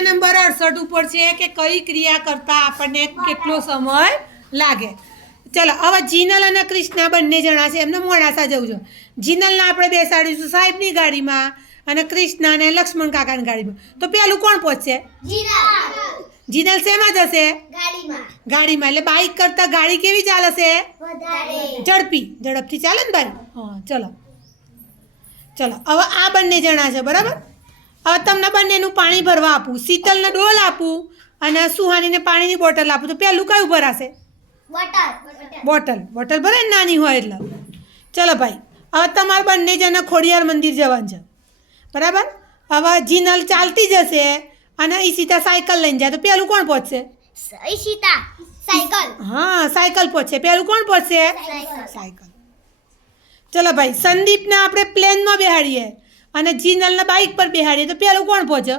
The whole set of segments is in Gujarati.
પ્રશ્ન નંબર 68 ઉપર છે કે કઈ ક્રિયા કરતા આપણને કેટલો સમય લાગે. ચલો હવે જીનલ અને કૃષ્ણા બંને જણા છે, એમને મોડાસા જવું છે. જીનલને આપણે બેસાડીશું સાહેબની ગાડીમાં અને કૃષ્ણાને લક્ષ્મણ કાકાની ગાડીમાં. તો પેલું કોણ પહોંચશે? જીનલ શેમાં જશે? ગાડીમાં. એટલે બાઇક કરતા ગાડી કેવી ચાલશે? ઝડપથી ચાલે ને ભાઈ. હા ચલો હવે આ બંને જણા છે બરાબર. હવે તમને બંનેનું પાણી ભરવા આપું, શીતલને ડોલ આપું અને સુહાનીને પાણીની બોટલ આપું, તો પેલું કયું ભરાશે? બોટલ ભરાય ને નાની હોય એટલે. ચલો ભાઈ હવે તમારે બંને જણા ખોડિયાર મંદિર જવાનું છે બરાબર. હવે જીનલ ચાલતી જશે અને ઈશિતા સાયકલ લઈને જાય, તો પેલું કોણ પહોંચશે? હા સાયકલ પહોંચશે. પેલું કોણ પહોંચશે? સાયકલ. ચલો ભાઈ સંદીપને આપણે પ્લેનમાં બેહાડીએ અને જીનલને બાઇક પર બેહાડીએ, તો પેલું કોણ પહોંચે?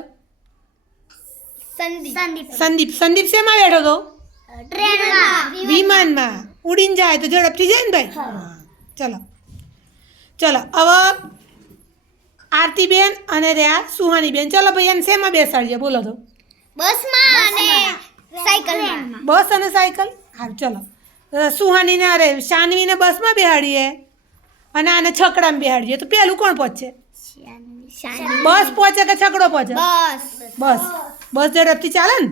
સંદીપ શેમાં બેઠો હતો? વિમાનમાં. ઉડીને જાય તો ઝડપથી જાય ને ભાઈ. ચલો હવે આરતીબેન અને રહ્યા સુહાનીબેન. ચલો ભાઈ એને શેમાં બેસાડીએ બોલો તો? બસ અને સાયકલ. હા ચલો સુહાનીને અરે શાનવીને બસમાં બેહાડીએ અને આને છકડામાં બેહાડીએ, તો પેલું કોણ પહોંચશે? બસ પહોંચે કે છકડો પહોંચે? બસ ઝડપથી ચાલે ને.